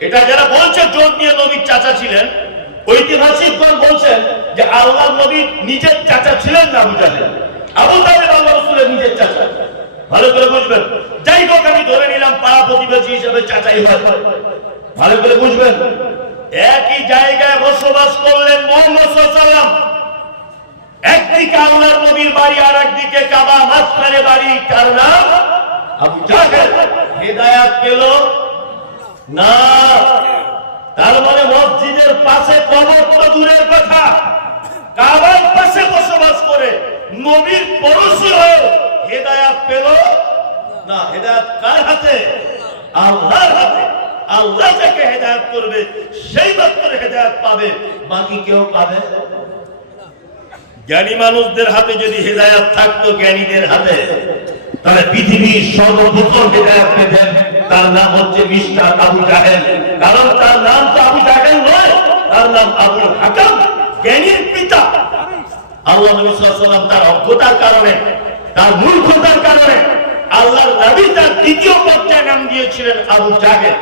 এটা যারা বলছে জোর নিয়ে নবীর চাচা ছিলেন, ঐতিহাসিকগণ বলছেন যে আল্লাহর নবী নিজের চাচা ছিলেন না আবু জাহেল। আবু তালেব আল্লাহ রাসূলের নিজের চাচা। ভালো করে বুঝবেন। যাই হোক, আমি ধরে নিলাম পাড়া প্রতিবেশী হিসেবে চাচাই হয়। ভালো করে বুঝবেন। একই জায়গায় বসবাস করলেন মুহাম্মদ সাল্লাল্লাহু আলাইহি ওয়াসাল্লাম। একদিকে আল্লাহর নবীর বাড়ি, আর একদিকে কাবা, মাঝখানে বাড়ি। কার নাম? আবু জাহেল। হেদায়েত পেল না। তার মানে মসজিদের পাশে কবর তো দূরের কথা, কাবার পাশে বসবাস করে নবীর পরশু হয়ে হেদায়েত পেল না। হেদায়েত কার হাতে? আল্লাহর হাতে। আল্লাহ যাকে হেদায়েত করবে সেই মাত্র হেদায়েত পাবে, বাকি কেউ পাবে। জ্ঞানী মানুষদের হাতে যদি হেদায়েত থাকতো, জ্ঞানীদের হাতে, তাহলে পৃথিবীর সর্বপ্রথম হেদায়েত পেতেন। তার নাম হচ্ছে মিস্টার আবু জাহেল। কারণ তার নাম তো আবু জাহেল নয়, তার নাম আবুল হাকাম, জ্ঞানীর পিতা। আল্লাহ নবী সাল্লাল্লাহু আলাইহি ওয়াসাল্লাম তার অজ্ঞতার কারণে, তার মূর্খতার কারণে আল্লাহর নবী তার দ্বিতীয় পর্যায়ে নাম দিয়েছিলেন আবু জাহেল।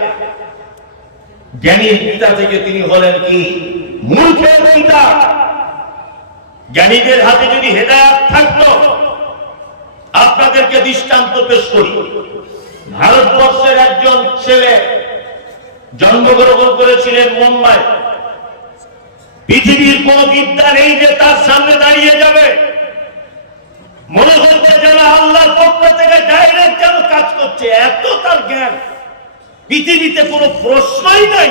জ্ঞানীর পিতা থেকে তিনি হলেন কি? মূর্খের পিতা। জ্ঞানীদের হাতে যদি হেদায়েত থাকতো, আপনাদেরকে দৃষ্টান্ত পেশ করি। ভারতবর্ষের একজন ছেলে জন্মগ্রহণ করেছিলেন মুম্বাই। পৃথিবীর কোন বিদ্যা নেই যে তার সামনে দাঁড়িয়ে যাবে। মনে হচ্ছে যেন আল্লাহর পক্ষ থেকে ডাইরেক্ট যেন কাজ করছে, এত তার জ্ঞান। পৃথিবীতে কোনো প্রশ্নই নাই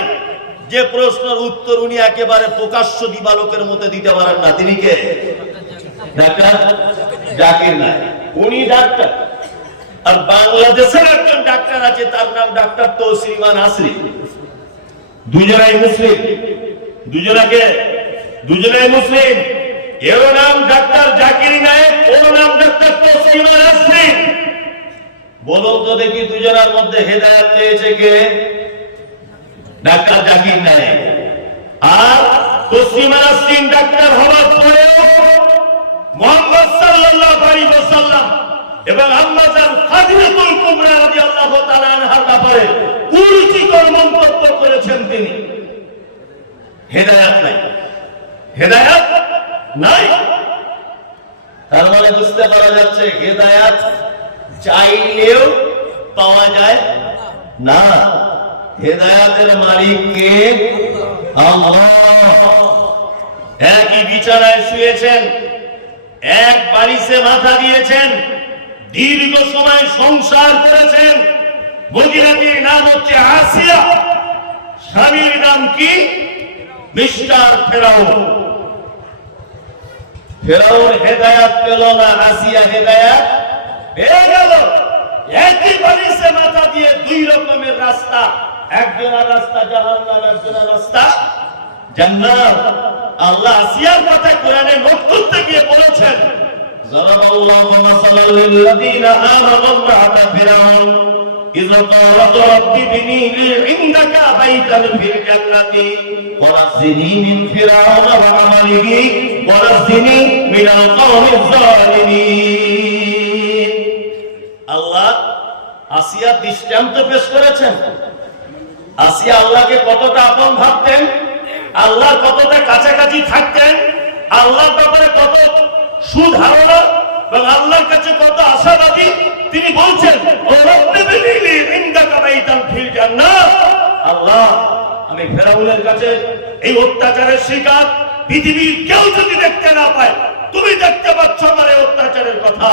যে প্রশ্নের উত্তর উনি একেবারে প্রকাশ্য দিবালোকের মধ্যে দিতে পারেন না। তিনি কে? ডাক্তার জাকির নায়েক। উনি ডাক্তার। আর বাংলাদেশের একজন ডাক্তার আছে, তার নাম ডাক্তার তৌসিমান আসরি। দুজনাই মুসলিম। দুজনাই মুসলিম। এর নাম ডাক্তার জাকির নায়েক, ওর নাম ডাক্তার তৌসিমান আসরি। বলুন তো দেখি, দুজনের মধ্যে হেদায়েত পেয়েছে কে? ডাক্তার জাকির নায়েক। আর তৌসিমান আসরি ডাক্তার হওয়ার পরেও মুহাম্মদ সাল্লাল্লাহু আলাইহি ওয়াসাল্লাম এবং আম্মা জান খাদিজাতুল কুবরা রাদিয়াল্লাহু তাআলা আনহার ব্যাপারে কুরুচিকর মন্তব্য করেছেন তিনি। হেদায়েত নাই, হেদায়েত নাই। তার মানে বুঝতে পারা যাচ্ছে হেদায়েত চাইলেও পাওয়া যায় না। হেদায়েতের মালিক কে? আল্লাহ। একই বিছানায় শুয়েছেন, এক বালিশে মাথা দিয়েছেন, দীর্ঘ সময় সংসার করেছেন। মহিলাটির নাম হচ্ছে আসিয়া, স্বামীর নাম কি? মিস্টার ফেরাউন। ফেরাউন হেদায়েত পেল না, আসিয়া হেদায়েত পেয়ে গেল। একই বালিশে মাথা দিয়ে দুই রকমের রাস্তা, একজনের রাস্তা জাহান্নাম, একজনের রাস্তা জান্নাত। আল্লাহ আসিয়ার কথা কোরআনে নোট করতে গিয়ে বলেছেন, যারাবাল্লাহু মাসালাল লিল্লাযীনা আমানু ইমরাআতা ফিরআউন ইয ক্বালাত রাব্বি বিনি লি ইনদাকা বাইতান ফিল জান্নাতি ওয়া নাজ্জিনি মিন ফিরআউন ওয়া আমালিহি ওয়া নাজ্জিনি মিনাল কওমিজ জালিমিন। আল্লাহ আসিয়া দৃষ্টান্ত পেশ করেছেন। আসিয়া আল্লাহকে কতটা আপন ভাবতেন, আল্লাহর কতটা কাছাকাছি থাকতেন, আল্লাহর ব্যাপারে কত সুধারণা এবং আল্লাহর কাছে কত আশাবাদী। তিনি বলছেন, আল্লাহ আমি ফেরাউনের কাছে এই অত্যাচারের শিকার পৃথিবীর কেউ যদি দেখতে না পায়, তুমি দেখতে পাচ্ছ আমার এই অত্যাচারের কথা।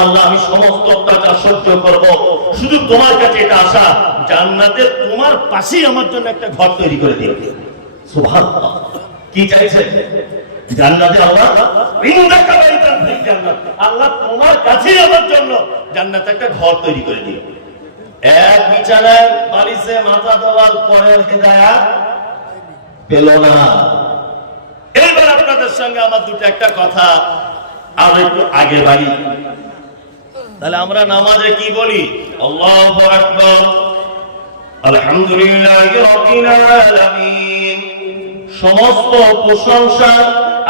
আল্লাহ আমি সমস্ত অত্যাচার সহ্য করব, শুধু তোমার কাছে এটা আশা, জান্নাতে তোমার পাশেই আমার জন্য একটা ঘর তৈরি করে দিও। সুবহানাল্লাহ। কি চাইছে? জান্নাতে আল্লাহ আল্লাহ তোমার কাছেই আমার জন্য জান্নাতে একটা ঘর তৈরি করে দিও। এক বিছানায় বালিশে মাথা দেওয়ার পরের হেদায়েত পেল না। এইবার আপনাদের সঙ্গে আমার দুটো একটা কথা আর একটু আগে বাড়ি। তাহলে আমরা নামাজে কি বলি? আল্লাহু আকবার, আলহামদুলিল্লাহি রাব্বিল আলামিন। সমস্ত প্রশংসা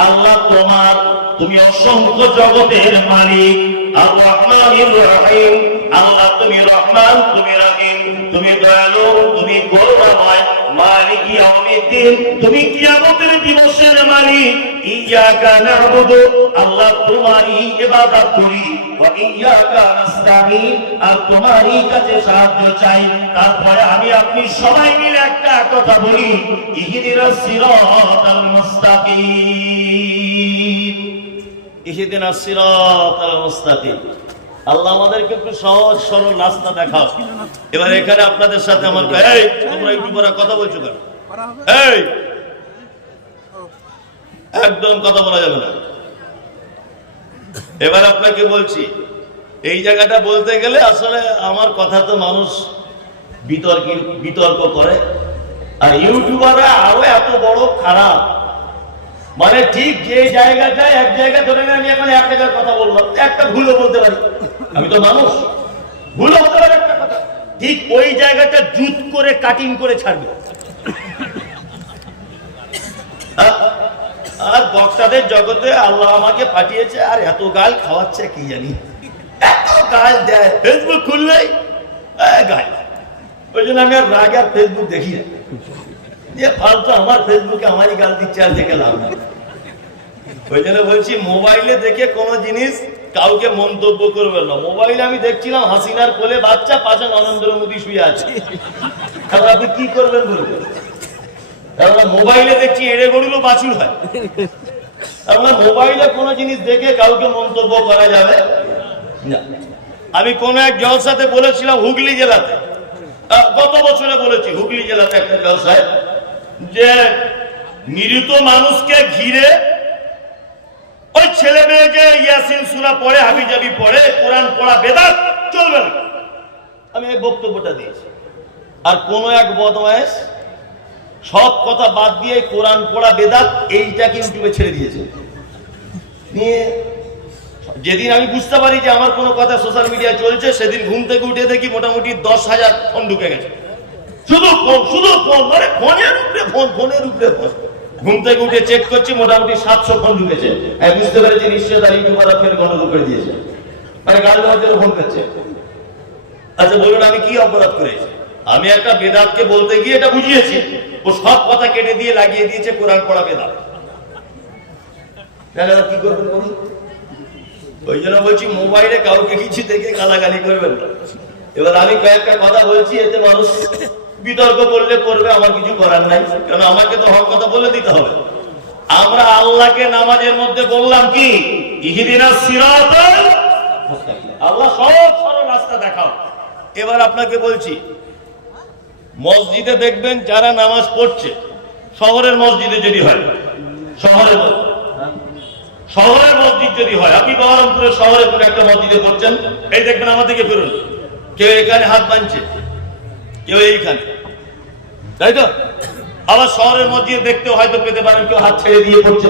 আল্লাহ তোমার, তুমি অসংখ্য জগতের মালিক। আর রহমানির রহিম, আল্লাহ তুমি রহমান, তুমি রহিম, তুমি দয়ালু, তুমি করুণাময়, মালিক ইয়াউমিদ্দিন, তুমি কিয়ামতের দিবসের মালিক। ইয়াকা না'বুদু, আল্লাহ তোমারই ইবাদত করি, ওয়া ইয়াকা নাস্তাঈন, আর তোমারই কাছে সাহায্য চাই। তারপরে আমি আপনি সবাই মিলে একটা কথা বলি, ইহদিনাস সিরাতাল মুস্তাকিম, ইহদিনাস সিরাতাল মুস্তাকিম। আল্লাহ আমাদেরকে একটু সহজ সরল রাস্তা দেখাও। এবার এখানে আপনাদের সাথে আমার এই তোমরা একটু পরে কথা বলছো কেন? এই একদম কথা বলা যাবে না। এবার আপনাকে বলছি, এই জায়গাটা বলতে গেলে আসলে আমার কথা তো মানুষ বিতর্ক করে, আর ইউটিউবাররা আরো এত বড় খারাপ। মানে ঠিক যে জায়গাটা এক জায়গা ধরে আমি এখন 1000 কথা বললাম, একটা ভুলও বলতে পারি, আমি তো মানুষ, ভুলও হতে পারে একটা কথা, ঠিক ওই জায়গাটা জুত করে কাটিং করে ছাড়বে। আর বক্তাদের জগতে আল্লাহ আমাকে পাঠিয়েছে, আর এত গাল খাওয়াচ্ছে কি জানি, এত গাল দেয়, ফেসবুক খুললেই গাল। ওই জন্য আমি আর রাগে আর ফেসবুক দেখি না, যে ফালতু আমার ফেসবুকে আমারই গাল দিচ্ছে, আর দেখে লাভ নাই। ওই জন্য বলছি মোবাইলে দেখে কোনো জিনিস কাউকে মন্তব্য করবে না। মোবাইলে আমি দেখছিলাম হাসিনার কোলে বাচ্চা, পাশে নরেন্দ্র মোদী শুয়ে আছে, তাহলে আপনি কি করবেন বলবেন? আমরা মোবাইলে দেখছি এড়ে গরুরও বাছুর হয়। আমরা মোবাইলে কোনো জিনিস দেখে কাউকে মন্তব্য করা যাবে না। আমি কোন এক জলসাতে বলেছিলাম হুগলি জেলাতে, গত বছরে বলেছি হুগলি জেলাতে একটা জলসায়, যে মৃত মানুষকে ঘিরে ওই ছেলে মেয়ে যে ইয়াসিন সূরা পড়ে, হাবিজাবি পড়ে, কোরআন পড়া বেদাত চলবে না। আমি এই বক্তব্যটা দিয়েছি। আর কোন এক বদমায়েশ সব কথা বাদ দিয়ে কোরআন পড়া বেদাত এইটাকে ইউটিউবে ছেড়ে দিয়েছে। নিয়ে যেদিন আমি বুঝতে পারি যে আমার কোনো কথা সোশ্যাল মিডিয়ায় চলছে, সেদিন ঘুম থেকে উঠে দেখি মোটামুটি 10,000 ফোন ঢুকে গেছে। শুধু ফোন, মানে ফোনের উপরে ফোন, ফোনের উপরে ফোন। ঘুম থেকে উঠে চেক করছি, মোটামুটি 700 ফোন ঢুকেছে। আমি বুঝতে পেরেছি নিশ্চয় তার ইউটিউবাররা ফের গণনা করে দিয়েছে, মানে গাল দেওয়ার জন্য ফোন করছে। আচ্ছা বলুন আমি কি অপরাধ করেছি? আমি একটা বেদাতকে বলতে গিয়ে এটা বুঝিয়েছি, ও সব কথা কেটে দিয়ে লাগিয়ে দিয়েছে কোরআন পড়া বেদাত। কি করবেন বলুন? ওই জন্য বলছি মোবাইলে কাউকে কিছু দেখে গালাগালি করবেন না। এবার আমি কয়েকটা কথা বলছি, এতে মানুষ বিতর্ক করলে করবে, আমার কিছু করার নাই, কারণ আমাকে তো হক কথা বলে দিতে হবে। আমরা আল্লাহকে নামাজের মধ্যে বললাম কি, ইহদিনাস সিরাতাল মুস্তাকিম, আল্লাহ সহজ সরল রাস্তা দেখাও। এবার আপনাকে বলছি, মসজিদে দেখবেন যারা নামাজ পড়ছে, শহরের মসজিদে যদি হয়, শহরের মসজিদ যদি হয়, আপনি বহরমপুরের শহরে কোন একটা মসজিদে পড়ছেন, এই দেখবেন আমার দিকে ফিরুন, কেউ এখানে হাত বাঁধছে, কেউ এইখানে, তাই তো? আবার শহরের মসজিদে দেখতে হয়তো পেতে পারেন কেউ হাত ছেড়ে দিয়ে পড়ছে,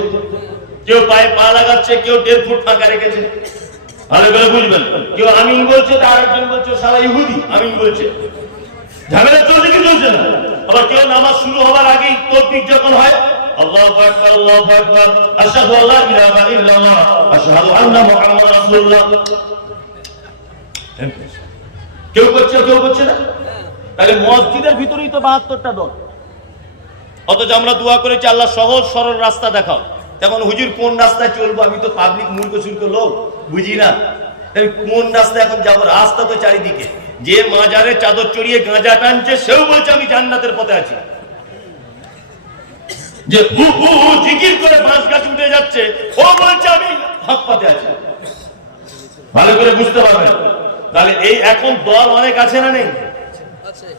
কেউ পায়ে পা লাগাচ্ছে, কেউ 1.5 ফুট ফাঁকা রেখেছে। ভালো করে বুঝবেন, কেউ আমিন বলছে, তার একজন বলছে সারা ইহুদি আমিন বলছে। ঝামেলা চলছে কি চলছে না? আবার কেউ নামাজ শুরু হওয়ার আগেই তাকবীর যখন হয়, আল্লাহু আকবার, আল্লাহু আকবার, আশহাদু আল্লা ইলাহা ইল্লাল্লাহ, আশহাদু আন্না মুহাম্মাদার রাসূলুল্লাহ, কেউ করছে না। তাহলে মসজিদের ভিতরেই তো 72টা দল, অথচ আমরা দোয়া করেছি আল্লাহ সহজ সরল রাস্তা দেখাও। তখন হুজুর কোন রাস্তায় চলবো? আমি তো পাবলিক মূর্খ সূর্খ লোক, বুঝি না, কোন রাস্তায় এখন যাবো? রাস্তা তো চারিদিকে। যে মাজারে চাদর চড়িয়ে গাঁজা টানছে সেও বলছে আমি জান্নাতের পথে আছি, যে জিকির করে বাঁশ গাছ উঠে যাচ্ছে ও বলছে আমি হক পথে আছি। ভালো করে বুঝতে পারবেন। তাহলে এই এখন দল অনেক আছে না নেই?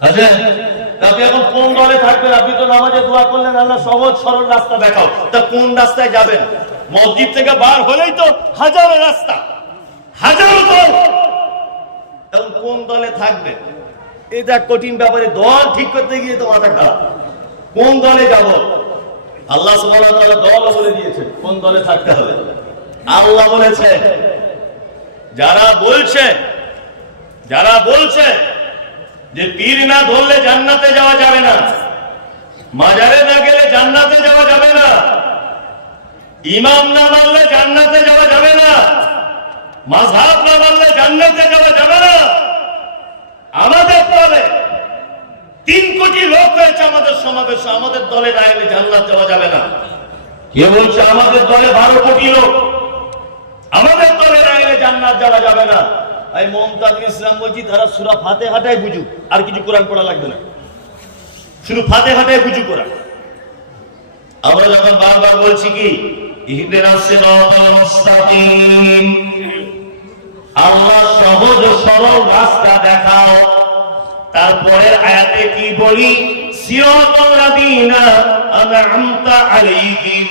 আচ্ছা, আপনি এখন কোন দলে থাকবেন? আপনি তো নামাজে দোয়া করলেন আল্লাহ সহজ সরল রাস্তা দেখাও, তা কোন রাস্তায় যাবেন? মসজিদ থেকে বার হলেই তো হাজারো রাস্তা, হাজারো দল, এখন কোন দলে থাকবে? এটা কঠিন ব্যাপারে, দল ঠিক করতে গিয়ে তো মাথা খারাপ। কোন দলে যাব? আল্লাহ সুবহানাহু ওয়া তাআলা দল বলে দিয়েছেন কোন দলে থাকতে হবে। আল্লাহ বলেছে যারা বলছে যে পীর না ধরলে জান্নাতে যাওয়া যাবে না, মাজারে না গেলে জান্নাতে যাওয়া যাবে না, ইমাম না মানলে জান্নাতে যাওয়া যাবে না, মাযহাব না মানলে জান্নাতে যাওয়া যাবে না, আমাদের দলে 3 কোটি লোক হয়েছে আমাদের সমাবেশে, আমাদের দলে না এলে জান্নাত যাওয়া যাবে না। কে বলছে আমাদের দলে 12 কোটি লোক, আমাদের দলে না এলে জান্নাত যাওয়া যাবে না? এই মুমতাজ ইসলাম বলছি তারা সূরা ফাতিহাটাই বুঝুক, আর কিছু কোরআন পড়া লাগবে না, শুধু ফাতিহাটাই বুঝু কোরআন। আমরা যখন বারবার বলছি কি ইহদিনাস সিরাতাল মুস্তাকিম, আল্লাহ সহজ সরল রাস্তা দেখাও, তারপরের আয়াতে কি বলি সিরাতাল লাযিনা আন'আমতা আলাইহিম,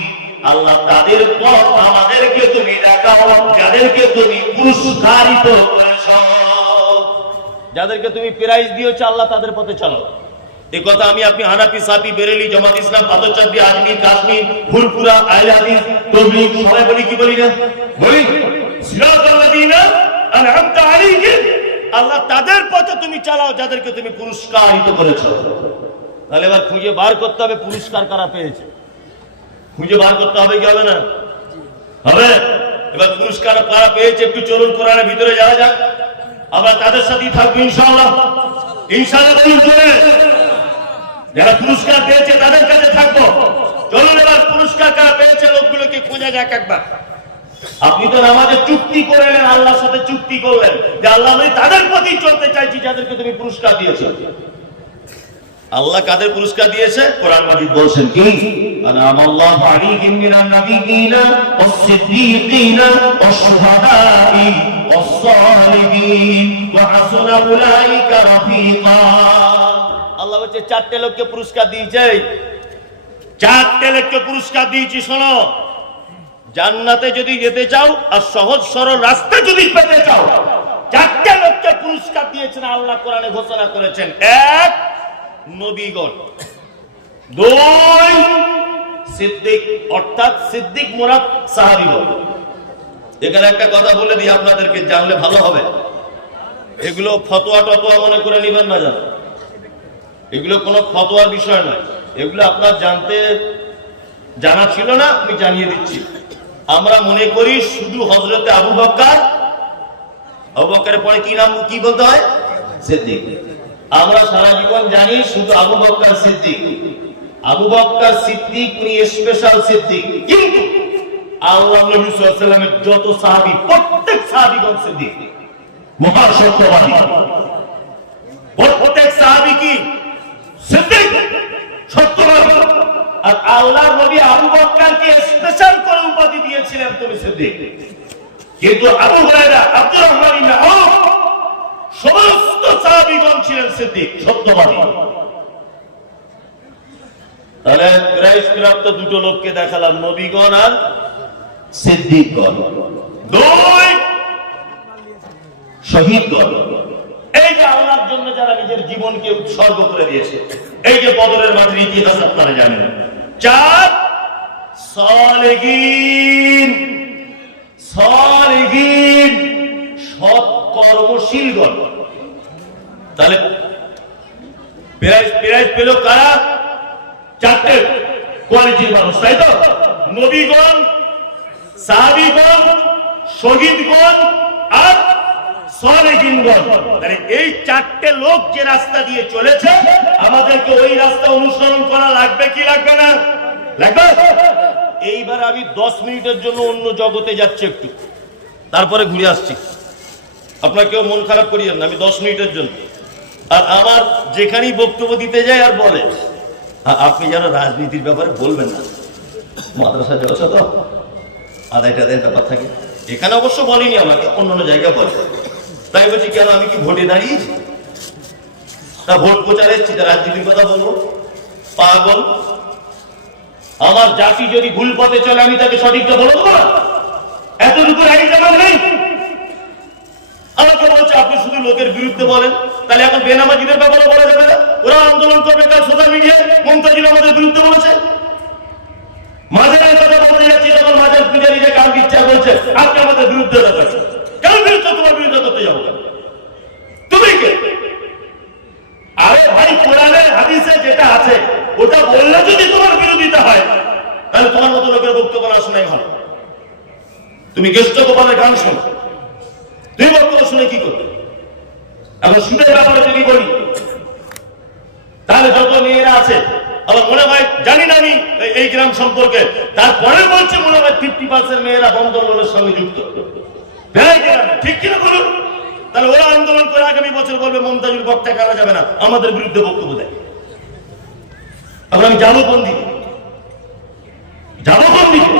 আল্লাহ তাদের পথ আমাদেরকে তুমি দেখাও যাদেরকে তুমি পুরস্কারিত করেছো, যাদেরকে তুমি প্রাইজ দিয়েছো, আল্লাহ তাদের পথে চালাও। এই কথা আমি আপনি হানাফি, সাফি, বেরেলি, জামাত ইসলাম, পাথরচাঁদি, আজমির, কাশ্মীর, ফুলপুরা, আহলে হাদিস, তাবলীগ সবাই বলি কি বলি না? বলি সিরাতাল লাযিনা আন'আমতা আলাইহিম, আল্লাহ তাদের পথে তুমি চালাও যাদেরকে তুমি পুরস্কারিত করেছো। তাহলে এবার খুঁজে বার করতে হবে পুরস্কার কারা পেয়েছে, খুঁজে বার করতে হবে কি হবে না? হবে। এবার পুরস্কার কারা পেয়েছে একটু চলুন কোরআনের ভিতরে যাওয়া যাক, আমরা তাদের সাথেই থাকবো ইনশাআল্লাহ। ইনশাআল্লাহ বলুন জোরে, যারা পুরস্কার পেয়েছে তাদের কাছে থাকবো। চলুন এবার পুরস্কার কারা পেয়েছে লোকগুলোকে খোঁজা যাক একবার। আপনি তো নামাজে চুক্তি করে নেন, আল্লাহর সাথে চুক্তি করলেন যে আল্লাহ আমি তাদের প্রতি চলতে চাইছি যাদেরকে তুমি পুরস্কার দিয়েছো। আল্লাহ কাদের পুরস্কার দিয়েছে? কোরআন মাজিদ বলছেন কি আনামাল্লাহু আলাইহিম মিনান নাবিয়্যিনা ওয়াস-সিদ্দীকিনা ওয়াশ-শুহাদা'i ওয়াস-সালিহিন ওয়া হাসুনা উলাইকা রাফিকা। আল্লাহ বলছে 4টে লোককে পুরস্কার দিয়েছে, 4টে লোককে পুরস্কার দিয়েছি। শোনো, জান্নাতে যদি যেতে চাও আর সহজ সরল রাস্তা যদি পেতে চাও, 4টে লোককে পুরস্কার দিয়েছেন আল্লাহ কোরআনে ঘোষণা করেছেন। 1 নবীগণ, 2 সিদ্দিক, অর্থাৎ সিদ্দিক মুরাদ সাহাবীগণ। এখানে একটা কথা বলে দিই আপনাদেরকে, জানলে ভালো হবে। এগুলো ফতোয়া টতোয়া মনে করে নিবেন না, জানো এগুলো কোনো ফতোয়ার বিষয় নয়, এগুলো আপনার জানা ছিল না, আমি জানিয়ে দিচ্ছি। আমরা মনে করি শুধু হযরতে আবু বকরের পরে কি নাম কি বলতে হয়? সিদ্দিক। আমরা সারা জীবন জানি শুধু আবু বকর সিদ্দিক, আবু বকর সিদ্দিক উনি স্পেশাল সিদ্দিক। কিন্তু আল্লাহ নবী সাল্লাল্লাহু আলাইহি ওয়াসাল্লামের যত সাহাবী, প্রত্যেক সাহাবীগণ সিদ্দিক, মহা সত্যবাদী। প্রত্যেক সাহাবী কি সিদ্দিক, সত্যবাদী। আর আল্লাহ নবী আবু বকরকে স্পেশাল করে উপাধি দিয়েছিলেন তুমি সিদ্দিক। কিন্তু আবু হুরায়রা, আব্দুর রহমান ইবনে আওফ সমস্ত সাহাবীগণ ছিলেন সিদ্দিক, সত্যবাদী। তাহলে প্রাইজ প্রাপ্ত 2 লোককে দেখালাম, নবীগণ আর সিদ্দিকগণ। 2 শহীদগণ, এই যে আল্লাহর জন্য যারা নিজের জীবনকে উৎসর্গ করে দিয়েছে, এই যে বদরের মাঠের ইতিহাস আপনারা জানেন। 4 সালেহীন, সালেহীন সৎ কর্মশীলগণ। তাহলে প্রাইজ পেল কারা? 4টে কোয়ালিটির মানুষ, তাই তো? নবীগণ, সাহাবীগণ, শহীদগণ আর সালেহীনগণ। তাহলে এই 4টে লোক যে রাস্তা দিয়ে চলেছে, আমাদেরকে ওই রাস্তা অনুসরণ করা লাগবে কি লাগবে না? লাগবে। এইবার আমি 10 মিনিটের জন্য অন্য জগতে যাচ্ছি, একটু তারপরে ঘুরে আসছি। আপনার কেউ মন খারাপ করিয়েন না, আমি 10 মিনিটের জন্য। আর আমার যেখানেই বক্তব্য দিতে যাই আর বলে আপনি যেন রাজনীতির ব্যাপারে বলবেন না, মাদ্রাসা চলছে তো আদায় টাদায় ব্যাপার থাকে। এখানে অবশ্য বলিনি, আমাকে অন্যান্য জায়গায় বলে। তাই বলছি কেন, আমি কি ভোটে দাঁড়িয়েছি? তা ভোট প্রচারে এসেছি, তা রাজনীতির কথা বলবো? পাগল। আমার জাতি যদি ভুল পথে চলে, আমি তাকে সঠিকটা বলে দেবো না? এতটুকু রাইট আমার নেই? আমাকে বলছে আপনি শুধু লোকের বিরুদ্ধে বলেন, তাহলে এখন বেনামাজিদের ব্যাপারে বলা যাবে না? ওরা আন্দোলন করবে, কাল সোশ্যাল মিডিয়ায় মমতাজুল আমাদের বিরুদ্ধে বলেছে। মাঝারের কথা বলতে যাচ্ছি, তখন মাঝার পূজারীরা কাল ইচ্ছা বলছে আপনি আমাদের বিরুদ্ধে দেখাচ্ছেন। কেন বিরুদ্ধে? তোমার বিরুদ্ধে করতে যাবো তুমি কে? আরে ভাই, কোরআনের হাদিসে যেটা আছে ওটা বললে যদি তোমার বিরোধিতা হয়, তাহলে তোমার মতো লোকের বক্তব্য না শোনাই ভালো। তুমি গেস্ট গোপালের গান শোনো, তুমি বক্তব্য শুনে কি করবে? এখন সুদের ব্যাপারে যদি বলি, তাহলে যত মেয়েরা আছে, আমার মনে হয়, জানি না আমি এই গ্রাম সম্পর্কে, তারপরে বলছে মনে হয় 50% মেয়েরা বন্দোলনের সঙ্গে যুক্ত। ঠিক কিনা বলুন? তাহলে ওরা আন্দোলন করে আগামী বছর বলবে মমতাজুল বক্তা করা যাবে না, আমাদের বিরুদ্ধে বক্তব্য দেয়। এখন আমি যাবো কোন দিকে? যাবো কোন দিকে?